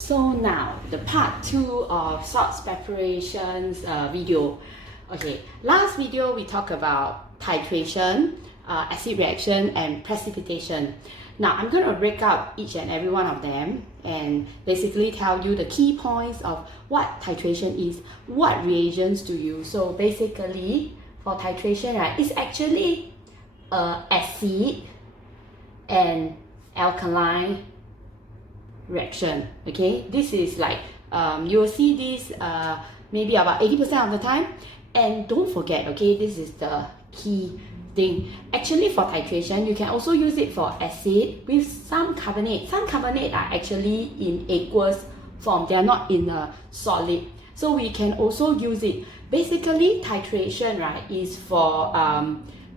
So now the part 2 of salts preparations video. Okay, last video we talked about titration, acid reaction and precipitation. Now I'm going to break up each and every one of them and basically tell you the key points of what titration is, what reagents to use. So basically for titration, right, it's actually acid and alkaline reaction. Okay, this is like you will see this maybe about 80% of the time. And don't forget, okay, this is the key thing. Actually for titration, you can also use it for acid with some carbonate. Some carbonate are actually in aqueous form, they are not in a solid, so we can also use it. Basically titration, right, is for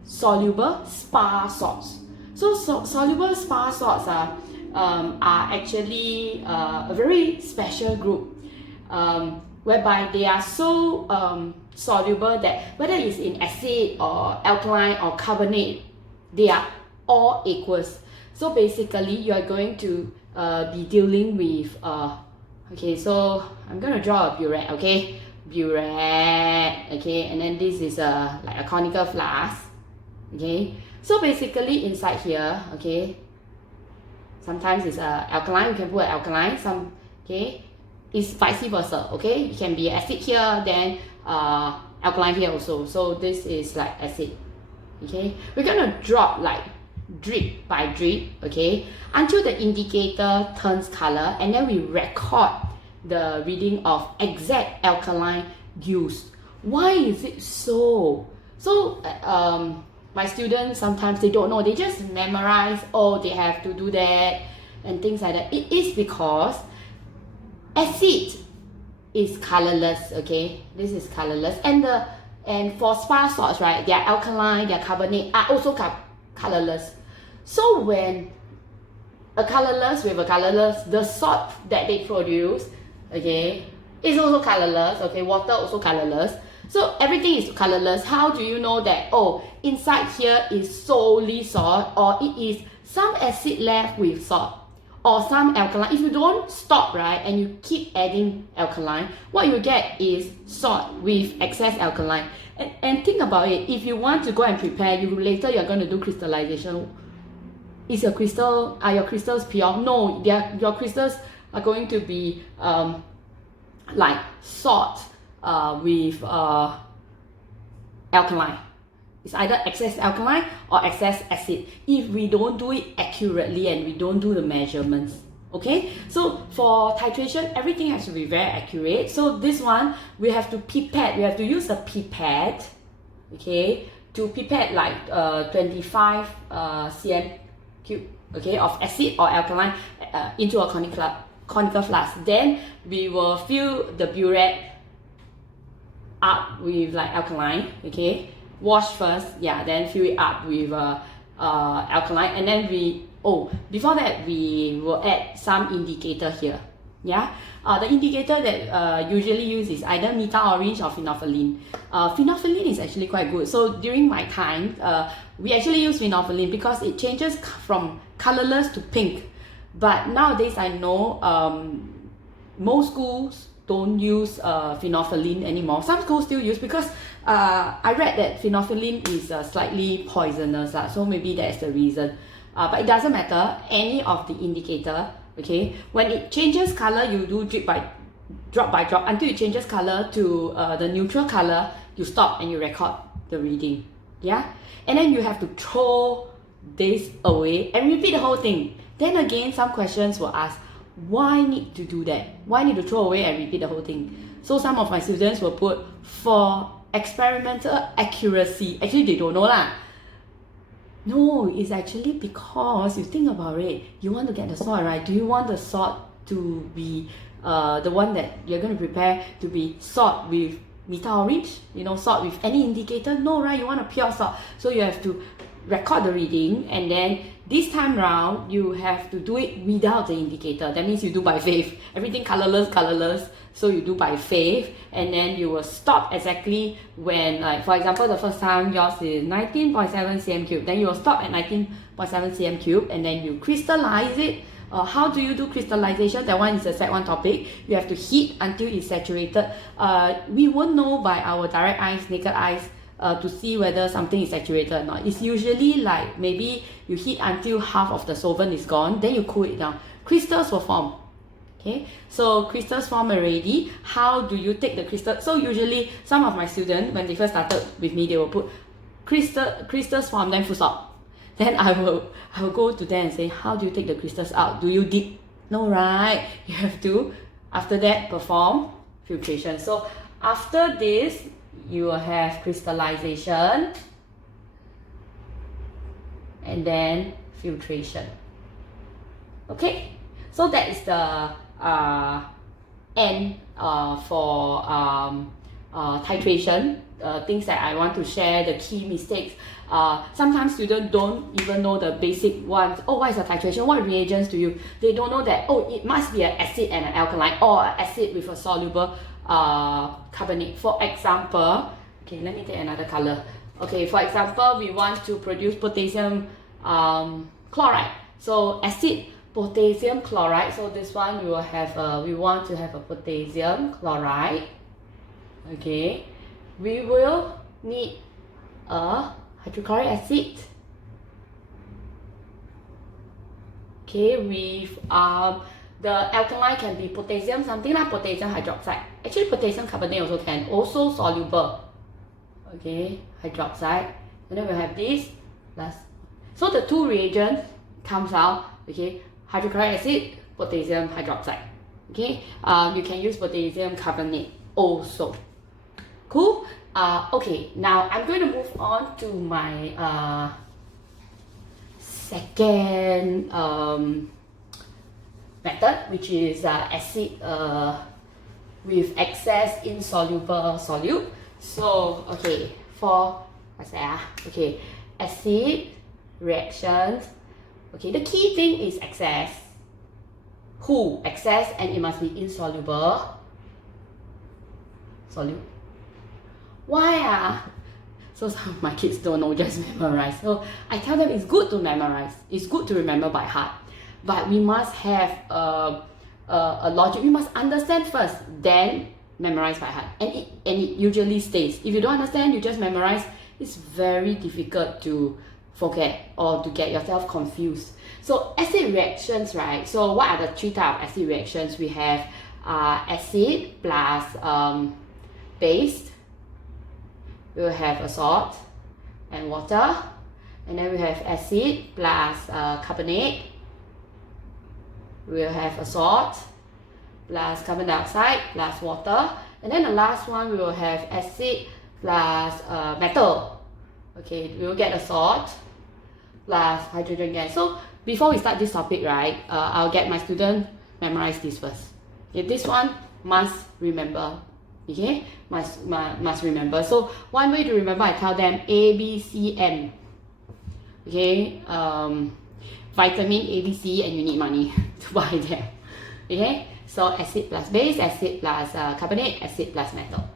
soluble spar salts. So soluble spar salts are actually a very special group whereby they are so soluble that whether it's in acid or alkaline or carbonate, they are all aqueous. So basically you are going to be dealing with okay, so I'm going to draw a burette, okay, burette, okay, and then this is like a conical flask, okay. So basically inside here, okay, sometimes it's alkaline, you can put alkaline, okay, it's vice versa, okay, it can be acid here, then alkaline here also. So this is like acid, okay. We're gonna drop like drip by drip, okay, until the indicator turns color, and then we record the reading of exact alkaline used. Why is it so? So my students, sometimes they don't know, they just memorize, oh, they have to do that and things like that. It is because acid is colorless, okay, this is colorless, and for spar salts, right, they are alkaline, their carbonate are also colorless. So when a colorless with a colorless, the salt that they produce, okay, is also colorless, okay, water also colorless. So everything is colorless. How do you know that, oh, inside here is solely salt, or it is some acid left with salt, or some alkaline? If you don't stop, right, and you keep adding alkaline, what you get is salt with excess alkaline. And think about it, if you want to go and prepare, later you're going to do crystallization. Is your crystal, are your crystals pure? No, your crystals are going to be like salt with alkaline. It's either excess alkaline or excess acid if we don't do it accurately and we don't do the measurements, okay. So for titration, everything has to be very accurate. So this one, we have to pipette, we have to use a pipette, okay, to pipette like 25 cm cube, okay, of acid or alkaline into a conical flask. Then we will fill the burette up with like alkaline, okay, wash first, yeah, then fill it up with alkaline, and then before that we will add some indicator here, yeah. The indicator that usually used is either methyl orange or phenolphthalein. Phenolphthalein is actually quite good. So during my time, we actually use phenolphthalein because it changes from colorless to pink. But nowadays I know most schools don't use phenolphthalein anymore. Some schools still use, because I read that phenolphthalein is slightly poisonous, so maybe that's the reason. But it doesn't matter, any of the indicator, okay, when it changes color, you do drop by drop until it changes color to the neutral color. You stop and you record the reading, yeah. And then you have to throw this away and repeat the whole thing. Then again, some questions will ask, why need to do that? Why need to throw away and repeat the whole thing? So some of my students will put for experimental accuracy. Actually, they don't know lah. No, it's actually because you think about it, you want to get the salt, right? Do you want the salt to be the one that you're going to prepare to be salt with methyl orange, you know, salt with any indicator? No, right? You want a pure salt. So you have to record the reading, and then this time round you have to do it without the indicator. That means you do by faith. Everything colorless, so you do by faith, and then you will stop exactly when, like for example, the first time yours is 19.7 cm cube, then you will stop at 19.7 cm cube, and then you crystallize it How do you do crystallization? That one is a Sec 1 topic. You have to heat until it's saturated. We won't know by our direct eyes, naked eyes, to see whether something is saturated or not. It's usually like maybe you heat until half of the solvent is gone, then you cool it down. Crystals will form. Okay, so crystals form already. How do you take the crystal? So usually some of my students, when they first started with me, they will put crystals form, then full stop. Then I will go to them and say, how do you take the crystals out? Do you dip? No, right? You have to, after that, perform filtration. So after this, you will have crystallization and then filtration. Okay, so that is the end for titration. Things that I want to share, the key mistakes. Sometimes students don't even know the basic ones. Oh, what is a titration? What reagents do you? They don't know that, oh, it must be an acid and an alkaline, or an acid with a soluble carbonate. For example, okay, let me take another color. Okay, for example, we want to produce potassium chloride. So acid, potassium chloride. So this one we will have we want to have a potassium chloride. Okay, we will need a hydrochloric acid. Okay, with the alkaline can be potassium something like potassium hydroxide. Actually, potassium carbonate also can, also soluble. Okay, hydroxide, and then we have this plus. So the two reagents comes out. Okay, hydrochloric acid, potassium hydroxide. Okay, you can use potassium carbonate also. Cool. Okay, now I'm going to move on to my second method, which is acid with excess insoluble solute. So okay, for what's that? Okay, acid reactions. Okay, the key thing is excess. Who? Excess, and it must be insoluble solute. Why? So some of my kids don't know, just memorize. So I tell them it's good to memorize. It's good to remember by heart. But we must have a logic. We must understand first, then memorize by heart. And it usually stays. If you don't understand, you just memorize. It's very difficult to forget or to get yourself confused. So acid reactions, right? So what are the three types of acid reactions? We have acid plus base. We will have a salt and water, and then we have acid plus carbonate. We will have a salt plus carbon dioxide plus water, and then the last one we will have acid plus metal. Okay, we will get a salt plus hydrogen gas. So before we start this topic, right, I'll get my student memorize this first. Okay, this one must remember. Okay, must remember. So one way to remember, I tell them A, B, C, M. Okay, vitamin A, B, C, and you need money to buy them. Okay, so acid plus base, acid plus carbonate, acid plus metal.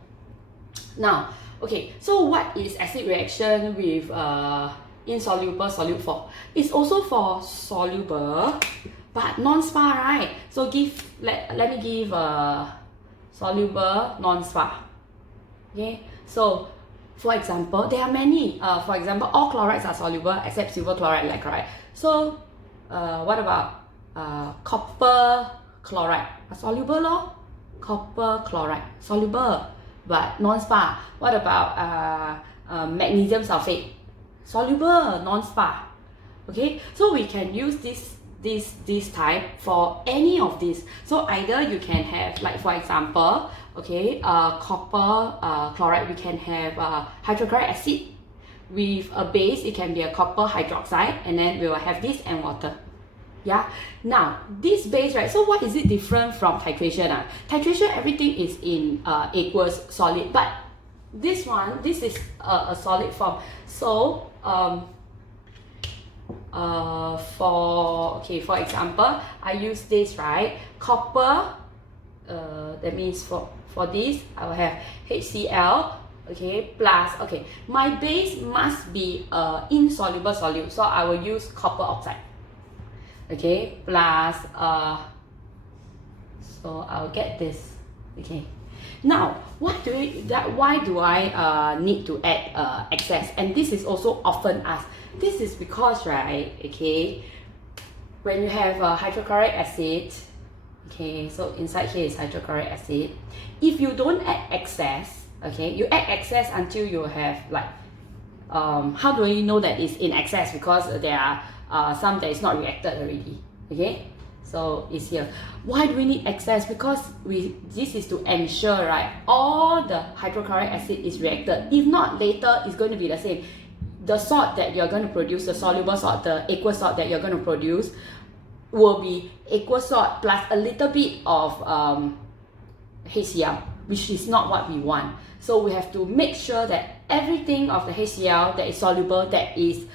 Now, okay, so what is acid reaction with insoluble solute for? It's also for soluble, but non-spar, right? So let me give soluble non-spar. Okay, so for example, there are many. For example, all chlorides are soluble except silver chloride, lead chloride. So what about copper chloride? Soluble, lor? Copper chloride soluble but non-spar. What about magnesium sulfate? Soluble, non-spar. Okay, so we can use this type for any of these. So either you can have, like for example, okay, copper chloride, we can have hydrochloric acid with a base. It can be a copper hydroxide, and then we will have this and water. Yeah, now this base, right, so what is it different from titration? Titration, everything is in aqueous solid, but this one, this is a solid form. So for example, I use this, right, copper, that means for this I will have HCl, okay, plus, okay, my base must be insoluble solute, so I will use copper oxide. okay, plus so I'll get this, okay. Now, why do I need to add excess? And this is also often asked. This is because, right, okay, when you have hydrochloric acid, okay, so inside here is hydrochloric acid. If you don't add excess, okay, you add excess until you have like, how do you know that it's in excess? Because there are some that is not reacted already, okay? So it's here. Why do we need excess? Because this is to ensure, right, all the hydrochloric acid is reacted. If not, later it's going to be the same. The salt that you're going to produce, the soluble salt, the aqueous salt that you're going to produce will be aqueous salt plus a little bit of HCl, which is not what we want. So we have to make sure that everything of the HCl that is soluble, that is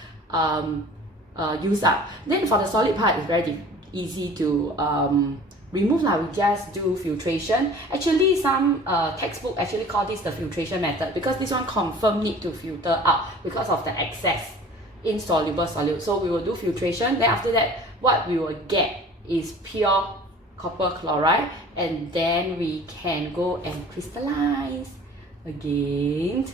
used up. Then for the solid part, it's very easy to remove. We just do filtration. Actually, some textbook actually call this the filtration method, because this one confirm need to filter out because of the excess insoluble solute. So we will do filtration. Then after that, what we will get is pure copper chloride, and then we can go and crystallize again.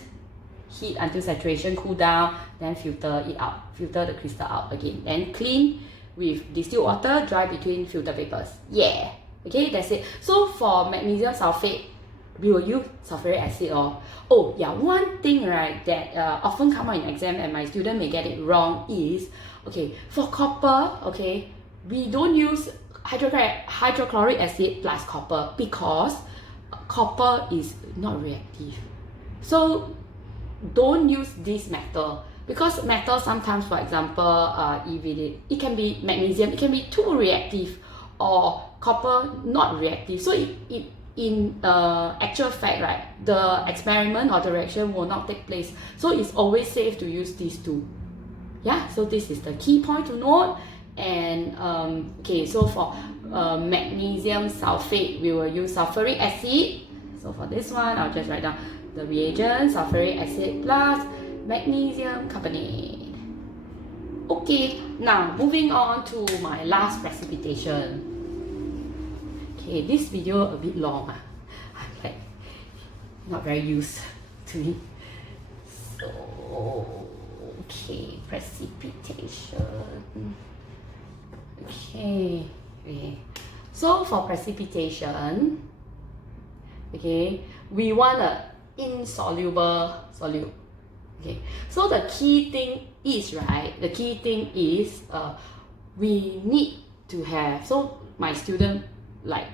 Heat until saturation, cool down, then filter it out, filter the crystal out again, then clean with distilled water, dry between filter papers. Yeah, okay, that's it. So for magnesium sulfate, we will use sulfuric acid. Oh yeah, one thing, right, that often come out in exam and my student may get it wrong is, okay, for copper, okay, we don't use hydrochloric acid plus copper because copper is not reactive. So don't use this metal, because metal sometimes, for example, if it can be magnesium, it can be too reactive, or copper not reactive. So in actual fact, right, the experiment or the reaction will not take place. So it's always safe to use these two. Yeah, so this is the key point to note. And okay, so for magnesium sulfate, we will use sulfuric acid. So for this one, I'll just write down the reagent, sulfuric acid plus magnesium carbonate. Okay, now moving on to my last precipitation. Okay, this video a bit long. I'm like not very used to it. So okay, precipitation. Okay. So for precipitation, okay, we want a insoluble solute. Okay, so the key thing is, right, we need to have, so my student, like,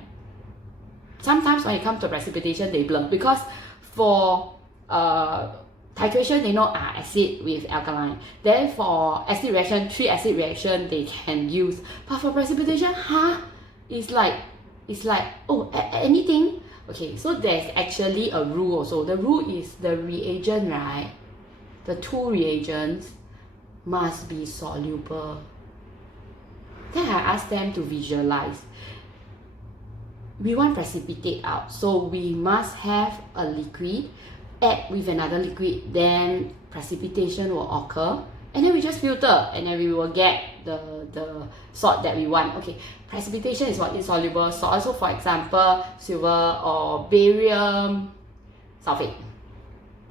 sometimes when it comes to precipitation, they blur, because for titration, they know acid with alkaline. Then for acid reaction, 3 acid reaction they can use. But for precipitation, it's like oh, anything. Okay, so there's actually a rule also. The rule is the reagent, right? The 2 reagents must be soluble. Then I ask them to visualize. We want precipitate out, so we must have a liquid, add with another liquid, then precipitation will occur, and then we just filter, and then we will get the salt that we want. Okay, precipitation is what? Insoluble salt. So for example, silver or barium sulfate.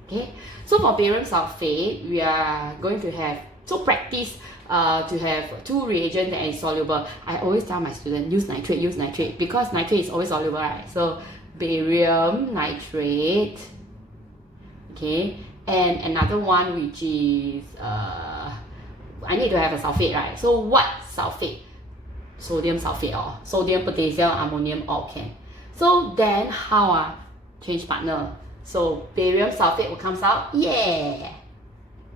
Okay, so for barium sulfate, we are going to have, so practice to have 2 reagents that is soluble. I always tell my students, use nitrate, because nitrate is always soluble, right? So barium nitrate, okay, and another one which is I need to have a sulfate, right? So what sulfate? Sodium sulfate, or sodium, potassium, ammonium, all can. So then how change partner? So barium sulfate will comes out, yeah,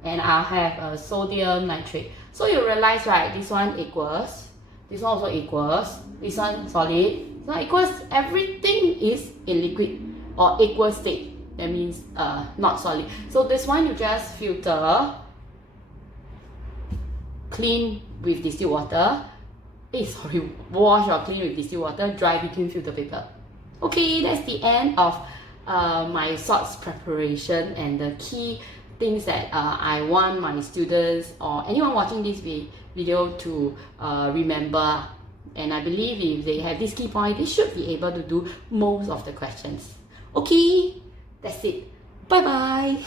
and I'll have a sodium nitrate. So you realize, right, this one equals, this one also equals, this one solid, so equals, everything is in liquid or aqueous state. That means not solid. So this one you just filter, clean with distilled water. Wash or clean with distilled water, dry between filter paper. Okay, that's the end of my salts preparation and the key things that I want my students or anyone watching this video to remember. And I believe if they have this key point, they should be able to do most of the questions. Okay, that's it. Bye bye.